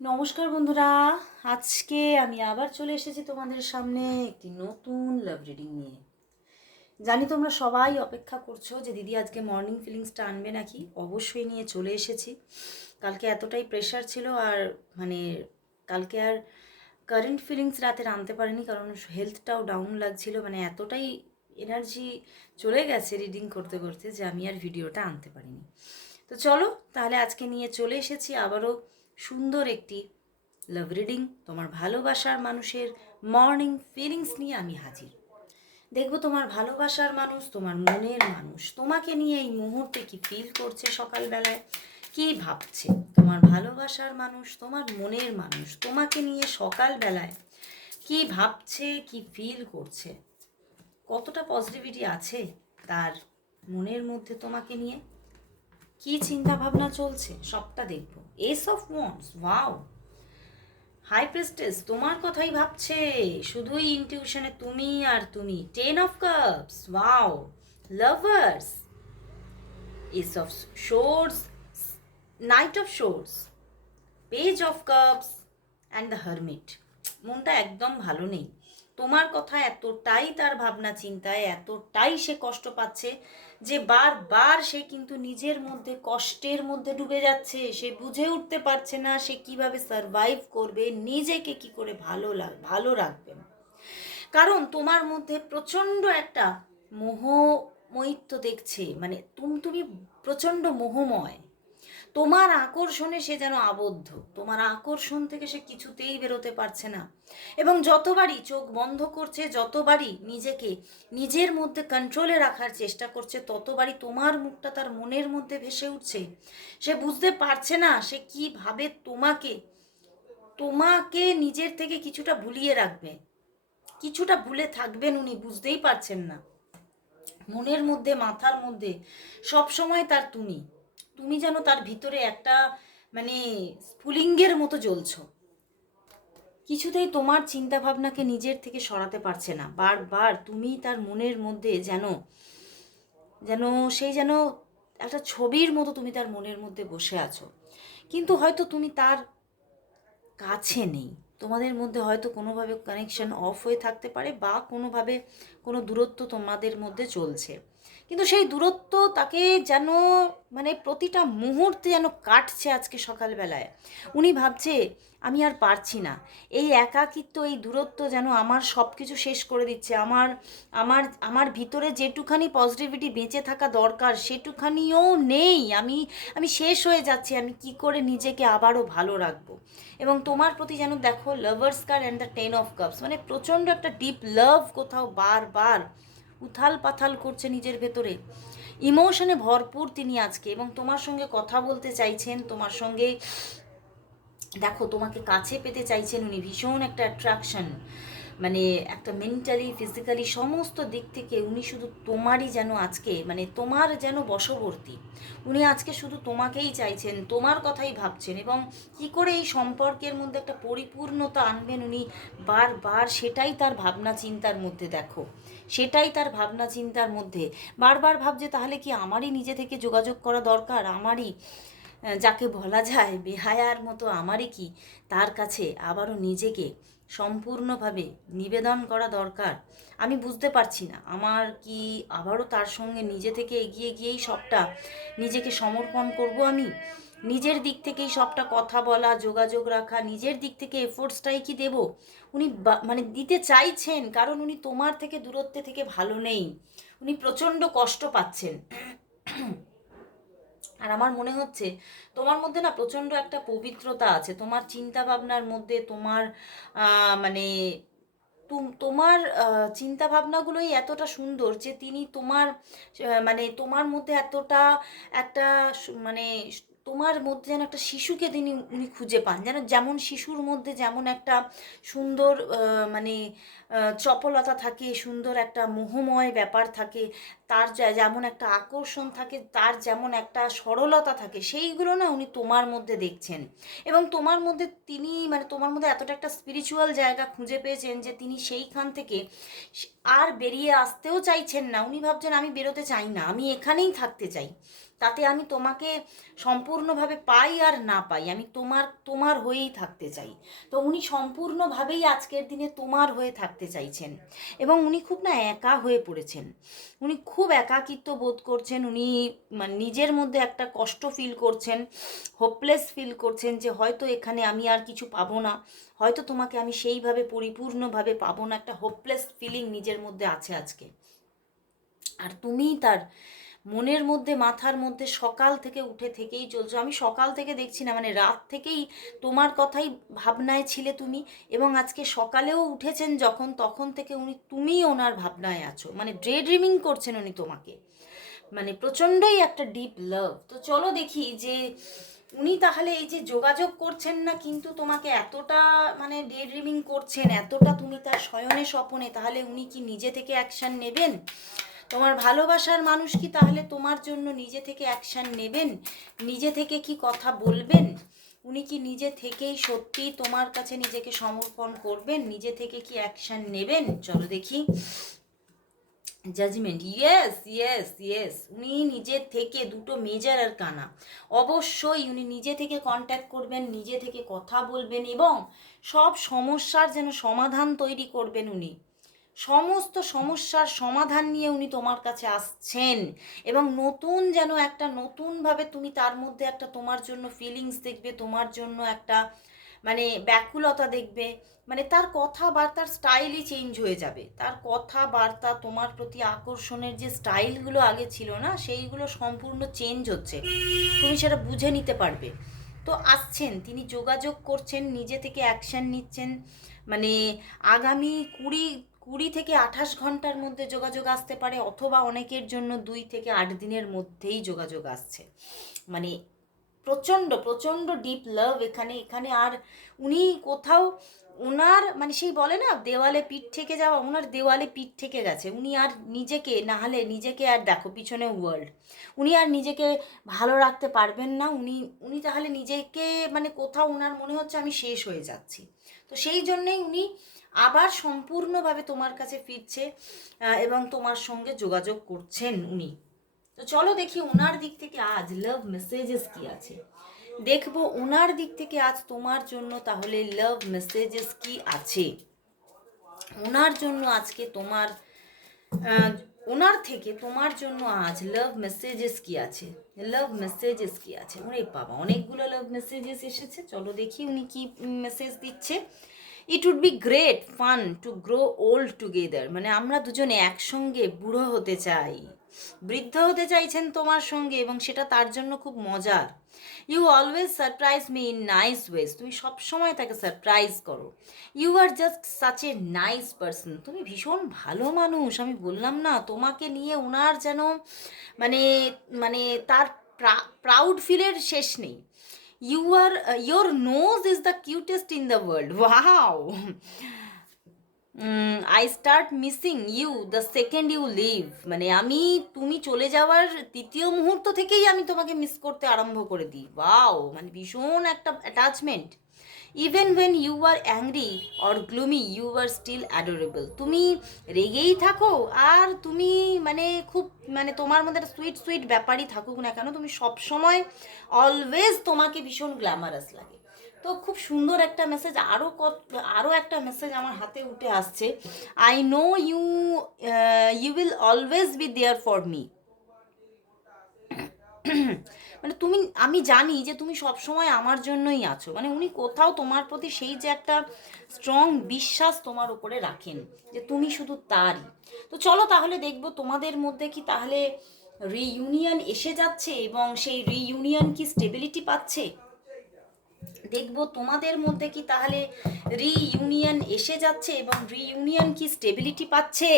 নমস্কার বন্ধুরা, আজকে আমি আবার চলে এসেছি তোমাদের সামনে একটি নতুন লাভ রিডিং নিয়ে। জানি তোমরা সবাই অপেক্ষা করছো যে দিদি আজকে মর্নিং ফিলিংসটা আনবে নাকি। অবশ্যই নিয়ে চলে এসেছি। কালকে এতটাই প্রেশার ছিল আর মানে কালকে আর কারেন্ট ফিলিংস রাতের আনতে পারিনি, কারণ হেলথটাও ডাউন লাগছিল, মানে এতটাই এনার্জি চলে গেছে রিডিং করতে করতে যে আমি আর ভিডিওটা আনতে পারিনি। তো চলো তাহলে আজকে নিয়ে চলে এসেছি আবারও সুন্দর একটি লাভ রিডিং। তোমার ভালোবাসার মানুষের মর্নিং ফিলিংস নিয়ে আমি হাজির। দেখবো তোমার ভালোবাসার মানুষ, তোমার মনের মানুষ তোমাকে নিয়ে এই মুহূর্তে কি ফিল করছে, সকালবেলায় কি ভাবছে। তোমার ভালোবাসার মানুষ, তোমার মনের মানুষ তোমাকে নিয়ে সকালবেলায় কি ভাবছে, কি ফিল করছে, কতটা পজিটিভিটি আছে তার মনের মধ্যে তোমাকে নিয়ে, কি চিন্তা ভাবনা চলছে, সবটা দেখবো। Ace of wands, wow. High priestess তোমার কথাই ভাবছে, শুধুই ইনটিউশনে তুমি আর তুমি। 10 of Cups, wow. Lovers, S of swords, night of swords, page of cups and the hermit. মনটা একদম ভালো নেই। তোমার কথা এতটাই তার ভাবনা চিন্তায়, এতটাই সে কষ্ট পাচ্ছে যে বারবার সে কিন্তু নিজের মধ্যে কষ্টের মধ্যে ডুবে যাচ্ছে। সে বুঝে উঠতে পারছে না সে কিভাবে সারভাইভ করবে, নিজেকে কি করে ভালো রাখবে। কারণ তোমার মধ্যে প্রচণ্ড একটা মোহময়িত্ব দেখছে, মানে তুমি প্রচণ্ড মোহময়। তোমার আকর্ষণে সে যেন আবদ্ধ, তোমার আকর্ষণ থেকে সে কিছুতেই বেরোতে পারছে না। এবং যতবারই চোখ বন্ধ করছে, যতবারই নিজেকে নিজের মধ্যে কন্ট্রোলে রাখার চেষ্টা করছে, ততবারই তোমার মুখটা তার মনের মধ্যে ভেসে উঠছে। সে বুঝতে পারছে না সে কিভাবে তোমাকে তোমাকে নিজের থেকে কিছুটা ভুলিয়ে রাখবে, কিছুটা ভুলে থাকবেন উনি বুঝতেই পারছেন না। মনের মধ্যে মাথার মধ্যে সব সময় তার তুমি তুমি যেন তার ভিতরে একটা মানে স্ফুলিঙ্গের মতো জ্বলছ। কিছুতেই তোমার চিন্তা ভাবনাকে নিজের থেকে সরাতে পারছে না। বারবার তুমি তার মনের মধ্যে যেন যেন সেই যেন একটা ছবির মতো তুমি তার মনের মধ্যে বসে আছো, কিন্তু হয়তো তুমি তার কাছে নেই। তোমাদের মধ্যে হয়তো কোনোভাবে কানেকশন অফ হয়ে থাকতে পারে, বা কোনোভাবে কোনো দূরত্ব তোমাদের মধ্যে চলছে, কিন্তু সেই দূরত্ব তাকে যেন মানে প্রতিটা মুহূর্তে যেন কাটছে। আজকে সকালবেলায় উনি ভাবছে আমি আর পারছি না, এই একাকিত্ব, এই দূরত্ব যেন আমার সব কিছু শেষ করে দিচ্ছে। আমার আমার আমার ভিতরে যেটুখানি পজিটিভিটি বেঁচে থাকা দরকার সেটুখানিও নেই। আমি আমি শেষ হয়ে যাচ্ছি। আমি কি করে নিজেকে আবারও ভালো রাখবো। এবং তোমার প্রতি যেন দেখো lovers card and the 10 of Cups, মানে প্রচণ্ড একটা ডিপ লাভ কোথাও বারবার উথাল পাথাল করছে নিজের ভেতরে। ইমোশনে ভরপুর তিনি আজকে, এবং তোমার সঙ্গে কথা বলতে চাইছেন, তোমার সঙ্গে দেখো তোমাকে কাছে পেতে চাইছেন উনি। ভীষণ একটা অ্যাট্রাকশন, মানে একটা মেন্টালি ফিজিক্যালি সমস্ত দিক থেকে উনি শুধু তোমারই যেন আজকে, মানে তোমার যেন বশবর্তী। উনি আজকে শুধু তোমাকেই চাইছেন, তোমার কথাই ভাবছেন, এবং কি করে এই সম্পর্কের মধ্যে একটা পরিপূর্ণতা আনবেন উনি বারবার সেটাই তার ভাবনা চিন্তার মধ্যে। দেখো সেটাই তার ভাবনা চিন্তার মধ্যে বারবার ভাবছে তাহলে কি আমারই নিজে থেকে যোগাযোগ করা দরকার, আমারই যাকে বলা যায় বেহায়ার মতো আমারই কি তার কাছে আবারও নিজেকে সম্পূর্ণভাবে নিবেদন করা দরকার। আমি বুঝতে পারছি না আমার কি আবারও তার সঙ্গে নিজে থেকে এগিয়ে গিয়েই সবটা নিজেকে সমর্পণ করব। আমি নিজের দিক থেকেই সবটা কথা বলা, যোগাযোগ রাখা, নিজের দিক থেকে এফোর্টসটাই কি দেব। উনি মানে দিতে চাইছেন, কারণ উনি তোমার থেকে দূরত্বে থেকে ভালো নেই, উনি প্রচণ্ড কষ্ট পাচ্ছেন। আর আমার মনে হচ্ছে তোমার মধ্যে না প্রচণ্ড একটা পবিত্রতা আছে, তোমার চিন্তা ভাবনার মধ্যে, তোমার মানে তোমার চিন্তা ভাবনাগুলোই এতটা সুন্দর যে তিনি তোমার মানে তোমার মধ্যে এতটা একটা মানে তোমার মধ্যে যেন একটা শিশুকে উনি খুঁজে পান, যেন যেমন শিশুর মধ্যে যেমন একটা সুন্দর মানে চপলতা থাকে, সুন্দর একটা মোহময় ব্যাপার থাকে, তার যেমন একটা আকর্ষণ থাকে, তার যেমন একটা সরলতা থাকে, সেইগুলো না উনি তোমার মধ্যে দেখছেন। এবং তোমার মধ্যে তিনি মানে তোমার মধ্যে এতটা একটা স্পিরিচুয়াল জায়গা খুঁজে পেয়েছেন যে তিনি সেইখান থেকে আর বেরিয়ে আসতেও চাইছেন না। উনি ভাবছেন আমি বেরোতে চাই না, আমি এখানেই থাকতে চাই। তাতে আমি তোমাকে সম্পূর্ণভাবে পাই আর না পাই, আমি তোমার তোমার হয়েই থাকতে চাই। তো উনি সম্পূর্ণভাবেই আজকের দিনে তোমার হয়ে থাকতে চাইছেন, এবং উনি খুব না একা হয়ে পড়েছেন। উনি খুব একাকিত্ব বোধ করছেন, উনি মানে নিজের মধ্যে একটা কষ্ট ফিল করছেন, হোপলেস ফিল করছেন যে হয়তো এখানে আমি আর কিছু পাবো না, হয়তো তোমাকে আমি সেইভাবে পরিপূর্ণভাবে পাবো না, একটা হোপলেস ফিলিং নিজের মধ্যে আছে আজকে। আর তুমিই তার মনের মধ্যে মাথার মধ্যে সকাল থেকে উঠে থেকেই চলছো। আমি সকাল থেকে দেখছি না, মানে রাত থেকেই তোমার কথাই ভাবনায় ছিলে তুমি, এবং আজকে সকালেও উঠেছেন যখন, তখন থেকে তুমিই ওনার ভাবনায় আছো, মানে ডে ড্রিমিং করছেন উনি তোমাকে, মানে প্রচণ্ডই একটা ডিপ লাভ। তো চলো দেখি যে উনি তাহলে এই যে যোগাযোগ করছেন না কিন্তু তোমাকে এতটা মানে ডে ড্রিমিং করছেন, এতটা তুমি তার শয়নে স্বপনে, তাহলে উনি কি নিজে থেকে অ্যাকশান নেবেন? তোমার ভালোবাসার মানুষ কি তাহলে তোমার জন্য নিজে থেকে অ্যাকশান নেবেন? নিজে থেকে কি কথা বলবেন? উনি কি নিজে থেকেই সত্যি তোমার কাছে নিজেকে সমর্পণ করবেন? নিজে থেকে কি অ্যাকশান নেবেন? চলো দেখি। জাজমেন্ট, ইয়েস ইয়েস ইয়েস, উনি নিজের থেকে দুটো মেজার আর কানা, অবশ্যই উনি নিজে থেকে কন্ট্যাক্ট করবেন, নিজে থেকে কথা বলবেন, এবং সব সমস্যার যেন সমাধান তৈরি করবেন উনি। সমস্ত সমস্যার সমাধান নিয়ে উনি তোমার কাছে আসছেন, এবং নতুন যেন একটা নতুনভাবে তুমি তার মধ্যে একটা তোমার জন্য ফিলিংস দেখবে, তোমার জন্য একটা মানে ব্যাকুলতা দেখবে, মানে তার কথাবার্তার স্টাইলই চেঞ্জ হয়ে যাবে, তার কথাবার্তা তোমার প্রতি আকর্ষণের যে স্টাইলগুলো আগে ছিল না, সেইগুলো সম্পূর্ণ চেঞ্জ হচ্ছে, তুমি সেটা বুঝে নিতে পারবে। তো আসছেন, তিনি যোগাযোগ করছেন, নিজে থেকে অ্যাকশান নিচ্ছেন, মানে আগামী কুড়ি কুড়ি থেকে 28 ঘন্টার মধ্যে যোগাযোগ আসতে পারে, অথবা অনেকের জন্য 2 থেকে 8 দিনের মধ্যেই যোগাযোগ আসছে। মানে প্রচণ্ড প্রচণ্ড ডিপ লাভ এখানে এখানে আর উনি কোথাও ওনার মানে সেই বলে না দেওয়ালে পিঠ থেকে যাওয়া, ওনার দেওয়ালে পিঠ থেকে গেছে, উনি আর নিজেকে না হলে নিজেকে আর দেখো পিছনে ওয়ার্ল্ড, উনি আর নিজেকে ভালো রাখতে পারবেন না, উনি উনি তাহলে নিজেকে মানে কোথাও ওনার মনে হচ্ছে আমি শেষ হয়ে যাচ্ছি। তো সেই জন্যেই উনি আবার সম্পূর্ণভাবে তোমার কাছে ফিরছে, এবং তোমার সঙ্গে যোগাযোগ করছেন উনি। তো চলো দেখি ওনার দিক থেকে আজ লাভ মেসেজেস কি আছে, দেখবো ওনার দিক থেকে আজ তোমার জন্য তাহলে লাভ মেসেজেস কি আছে, ওনার জন্য আজকে তোমার আহ, ওনার থেকে তোমার জন্য আজ লাভ মেসেজেস কি আছে, লাভ মেসেজেস কি আছে। ওরে বাবা, অনেকগুলো লাভ মেসেজেস এসেছে, চলো দেখি উনি কি মেসেজ দিচ্ছে। It would be great fun to grow old together, মানে আমরা দুজনে একসঙ্গে বুড়ো হতে চাই, বৃদ্ধ হতে চাইছেন তোমার সঙ্গে, এবং সেটা তার জন্য খুব মজার। You always surprise me in nice ways, তুমি সবসময় তাকে সারপ্রাইজ করো। You are just such a nice person, তুমি ভীষণ ভালো মানুষ, আমি বললাম না তোমাকে নিয়ে ওনার যেন মানে মানে তার প্রাউড ফিলের শেষ নেই। You are your nose is the cutest in the world, wow. I start missing you the second you leave, মানে আমি তুমি চলে যাওয়ার তৃতীয় মুহূর্ত থেকেই আমি তোমাকে মিস করতে আরম্ভ করে দিই, ওয়াও, মানে ভীষণ একটা attachment. Even when you are angry or gloomy you are still adorable, তুমি রেগেই থাকো আর তুমি মানে খুব মানে তোমার মধ্যে একটা সুইট সুইট ব্যাপারই থাকুক না কেন, তুমি সব সময় অলওয়েজ তোমাকে ভীষণ গ্ল্যামারাস লাগে। তো খুব সুন্দর একটা মেসেজ, আরও একটা মেসেজ আমার হাতে উঠে আসছে। I know you you will always be there for me, মানে তুমি আমি জানি যে তুমি সব সময় আমার জন্যই আছো, মানে উনি কোথাও তোমার প্রতি সেই যে একটা স্ট্রং বিশ্বাস তোমার উপরে রাখেন যে তুমি শুধু তারই। তো চলো তাহলে দেখবো তোমাদের মধ্যে কি তাহলে রিইউনিয়ন এসে যাচ্ছে, এবং সেই রিইউনিয়ন কি স্টেবিলিটি পাচ্ছে, দেখবো তোমাদের মধ্যে কি তাহলে রিইউনিয়ন এসে যাচ্ছে এবং রিইউনিয়ন কি স্টেবিলিটি পাচ্ছে,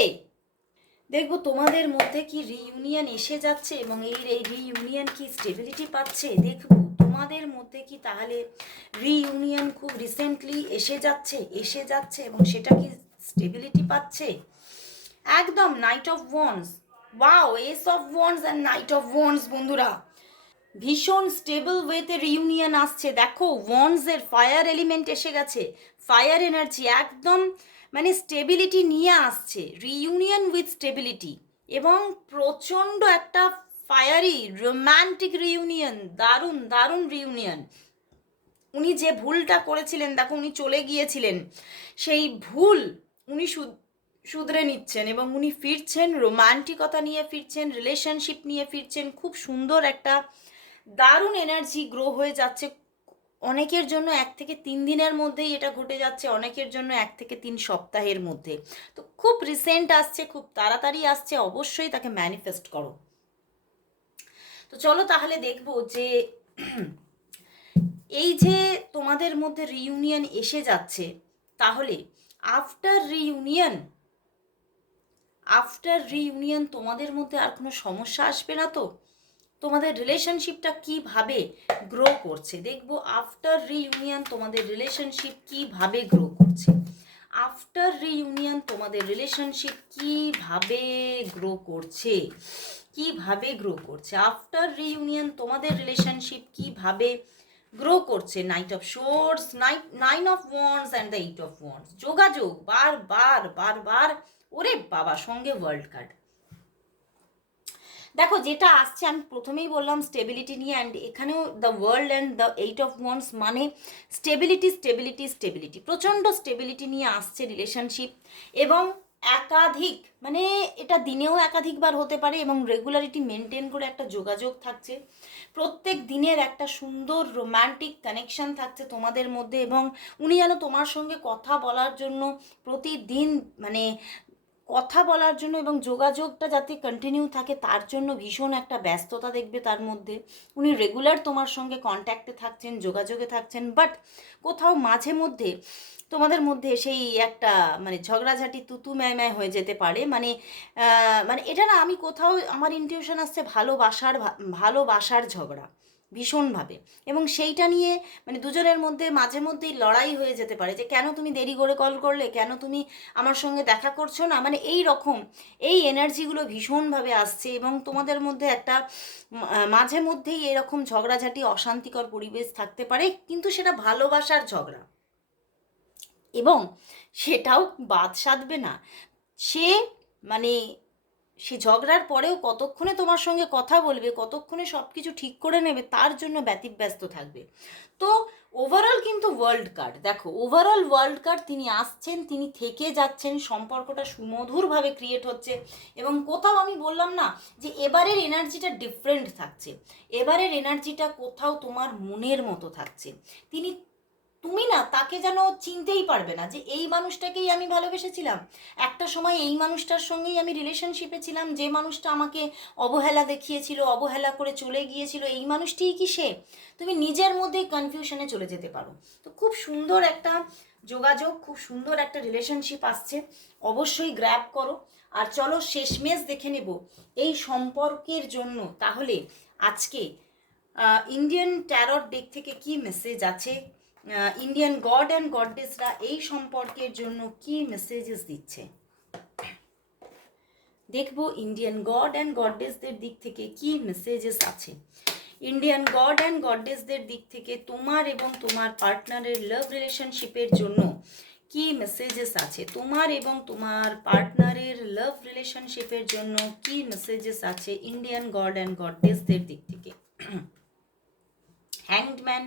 দেখবো তোমাদের মধ্যে কি রিইউনিয়ন এসে যাচ্ছে এবং এই রিইউনিয়ন কি স্টেবিলিটি পাচ্ছে, দেখবো তোমাদের মধ্যে কি তাহলে রিইউনিয়ন খুব রিসেন্টলি এসে যাচ্ছে এবং সেটা কি স্টেবিলিটি পাচ্ছে। একদম night of wands, wow, S of wands and night of wands বন্ধুরা, ভীষণ স্টেবল ওয়েতে রিউনিয়ন আসছে, দেখো ওয়ান্সের ফায়ার এলিমেন্ট এসে গেছে, ফায়ার এনার্জি একদম মানে স্টেবিলিটি নিয়ে আসছে, রিইউনিয়ন উইথ স্টেবিলিটি, এবং প্রচণ্ড একটা ফায়ারি রোম্যান্টিক রিউনিয়ন, দারুণ দারুণ রিউনিয়ন। উনি যে ভুলটা করেছিলেন, দেখো উনি চলে গিয়েছিলেন, সেই ভুল উনি শুধরে নিচ্ছেন এবং উনি ফিরছেন, রোমান্টিকতা নিয়ে ফিরছেন, রিলেশনশিপ নিয়ে ফিরছেন। খুব সুন্দর একটা দারুণ এনার্জি গ্রো হয়ে যাচ্ছে। অনেকের জন্য 1 থেকে 3 দিনের মধ্যেই এটা ঘটে যাচ্ছে, অনেকের জন্য 1 থেকে 3 সপ্তাহের মধ্যে। তো খুব রিসেন্ট আসছে, খুব তাড়াতাড়ি আসছে, অবশ্যই তাকে ম্যানিফেস্ট করো। তো চলো তাহলে দেখবো যে এই যে তোমাদের মধ্যে রিইউনিয়ন এসে যাচ্ছে, তাহলে আফটার রিইউনিয়ন তোমাদের মধ্যে আর কোনো সমস্যা আসবে না তো? তোমাদের রিলেশনশিপটা কিভাবে গ্রো করছে দেখবো। আফটার রিইউনিয়ন তোমাদের রিলেশনশিপ কিভাবে গ্রো করছে, আফটার রিইউনিয়ন তোমাদের রিলেশনশিপ কিভাবে গ্রো করছে, কিভাবে গ্রো করছে আফটার রিইউনিয়ন তোমাদের রিলেশনশিপ কিভাবে গ্রো করছে। Night of swords, nine of wands and the 8 of wands. যোগাযোগ বারবার বারবার, ওরে বাবা, সঙ্গে ওয়ার্ল্ড কার্ড। দেখো যেটা আসছে, আমি প্রথমেই বললাম স্টেবিলিটি নিয়ে, অ্যান্ড এখানেও the world and the 8 of wands মানে স্টেবিলিটি স্টেবিলিটি স্টেবিলিটি, প্রচণ্ড স্টেবিলিটি নিয়ে আসছে রিলেশনশিপ। এবং একাধিক, মানে এটা দিনেও একাধিকবার হতে পারে, এবং রেগুলারিটি মেনটেন করে একটা যোগাযোগ থাকছে, প্রত্যেক দিনের একটা সুন্দর রোম্যান্টিক কানেকশন থাকছে তোমাদের মধ্যে। এবং উনি যেন তোমার সঙ্গে কথা বলার জন্য প্রতিদিন, মানে কথা বলার জন্য এবং যোগাযোগটা যাতে কন্টিনিউ থাকে তার জন্য ভীষণ একটা ব্যস্ততা দেখবে তার মধ্যে। উনি রেগুলার তোমার সঙ্গে কন্ট্যাক্টে থাকছেন, যোগাযোগে থাকছেন, বাট কোথাও মাঝে মধ্যে তোমাদের মধ্যে সেই একটা মানে ঝগড়াঝাটি তুতু ম্যায় ম্যায় হয়ে যেতে পারে। মানে মানে এটা না, আমি কোথাও আমার ইনটিউশন আসছে ভালোবাসার ঝগড়া ভীষণভাবে। এবং সেইটা নিয়ে মানে দুজনের মধ্যে মাঝে মধ্যেই লড়াই হয়ে যেতে পারে, যে কেন তুমি দেরি করে কল করলে, কেন তুমি আমার সঙ্গে দেখা করছো না, মানে এই রকম এই এনার্জিগুলো ভীষণভাবে আসছে। এবং তোমাদের মধ্যে একটা মাঝে মধ্যেই এরকম ঝগড়াঝাটি অশান্তিকর পরিবেশ থাকতে পারে, কিন্তু সেটা ভালোবাসার ঝগড়া, এবং সেটাও বাদ সাধবে না। সে মানে সে ঝগড়ার পরেও কতক্ষণে তোমার সঙ্গে কথা বলবে, কতক্ষণে সব কিছু ঠিক করে নেবে, তার জন্য ব্যতিব্যস্ত থাকবে। তো ওভারঅল কিন্তু ওয়ার্ল্ড কার্ড, দেখো ওভারঅল ওয়ার্ল্ড কার্ড, তিনি আসছেন, তিনি থেকে যাচ্ছেন, সম্পর্কটা সুমধুরভাবে ক্রিয়েট হচ্ছে। এবং কোথাও আমি বললাম না যে এবারের এনার্জিটা ডিফারেন্ট থাকছে, এবারের এনার্জিটা কোথাও তোমার মনের মতো থাকছে। তুমি না তাকে যেন চিনতেই পারবে না যে এই মানুষটাকেই আমি ভালোবেসেছিলাম, একটা সময় এই মানুষটার সঙ্গেই আমি রিলেশনশিপে ছিলাম, যে মানুষটা আমাকে অবহেলা দেখিয়েছিল, অবহেলা করে চলে গিয়েছিল, এই মানুষটিই কি সে? তুমি নিজের মধ্যেই কনফিউশনে চলে যেতে পারো। তো খুব সুন্দর একটা যোগাযোগ, খুব সুন্দর একটা রিলেশনশিপ আসছে, অবশ্যই গ্র্যাব করো। আর চলো শেষমেশ দেখে নেব এই সম্পর্কের জন্য তাহলে আজকে ইন্ডিয়ান ট্যারট ডেক থেকে কি মেসেজ আছে, ইন্ডিয়ান গড অ্যান্ড গডেসরা এই সম্পর্কের জন্য কি মেসেজেস দিচ্ছে। দেখবো ইন্ডিয়ান গড অ্যান্ড গডেসদের দিক থেকে কি মেসেজেস আছে। ইন্ডিয়ান গড অ্যান্ড গডেসদের দিক থেকে তোমার এবং তোমার পার্টনারের লাভ রিলেশনশিপের জন্য কি মেসেজেস আছে, তোমার এবং তোমার পার্টনারের লাভ রিলেশনশিপের জন্য কি মেসেজেস আছে ইন্ডিয়ান গড অ্যান্ড গডেসদের দিক থেকে। Hanged man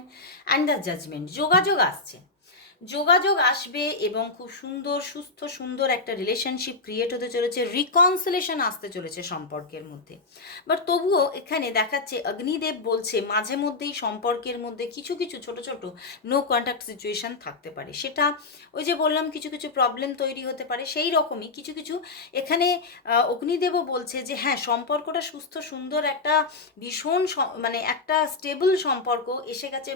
and the judgement, যোগাযোগ আসছে, যোগাযোগ আসবে এবং খুব সুন্দর সুস্থ সুন্দর একটা রিলেশনশিপ ক্রিয়েট হতে চলেছে, রিকনসিলেশন আসতে চলেছে সম্পর্কের মধ্যে। বাট তবুও এখানে দেখাচ্ছে অগ্নিদেব বলছে মাঝে মধ্যেই সম্পর্কের মধ্যে কিছু কিছু ছোট ছোট নো কন্ট্যাক্ট সিচুয়েশন থাকতে পারে। সেটা ওই যে বললাম কিছু কিছু প্রবলেম তৈরি হতে পারে, সেই রকমই কিছু কিছু এখানে অগ্নিদেবও বলছে যে হ্যাঁ সম্পর্কটা সুস্থ সুন্দর একটা ভীষণ মানে একটা স্টেবল সম্পর্ক এসে গেছে।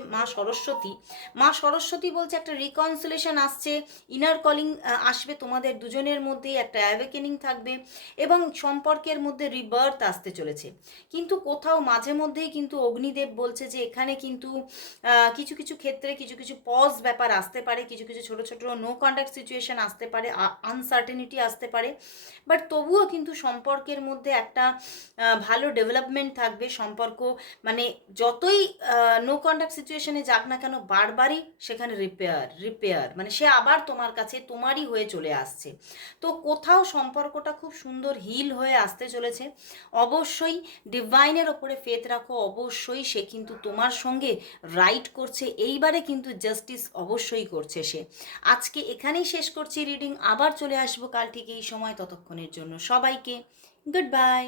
মা সরস্বতী বলছে একটা রিকনসিলেশন আসছে, ইনার কলিং আসবে তোমাদের দুজনের মধ্যেই, একটা অ্যাওয়েকেনিং থাকবে এবং সম্পর্কের মধ্যে রিবার্থ আসতে চলেছে। কিন্তু কোথাও মাঝে মধ্যেই কিন্তু অগ্নিদেব বলছে যে এখানে কিন্তু কিছু কিছু ক্ষেত্রে কিছু কিছু পজ ব্যাপার আসতে পারে, কিছু কিছু ছোট ছোট নো কন্ট্যাক্ট সিচুয়েশন আসতে পারে, আনসার্টেনিটি আসতে পারে, বাট তবুও কিন্তু সম্পর্কের মধ্যে একটা ভালো ডেভেলপমেন্ট থাকবে। সম্পর্ক মানে যতই নো কন্ট্যাক্ট সিচুয়েশনে যাক না কেন বারবারই সেখানে রিপেয়ার, মানে সে আবার তোমার কাছে তোমারই হয়ে চলে আসছে। তো কোথাও সম্পর্কটা খুব সুন্দর হিল হয়ে আসতে চলেছে। অবশ্যই ডিভাইনের ওপরে ফেথ রাখো, অবশ্যই সে কিন্তু তোমার সঙ্গে রাইট করছে, এইবারে কিন্তু জাস্টিস অবশ্যই করছে সে। আজকে এখানেই শেষ করছি রিডিং, আবার চলে আসবো কাল ঠিক এই সময়। ততক্ষণের জন্য সবাইকে গুড বাই।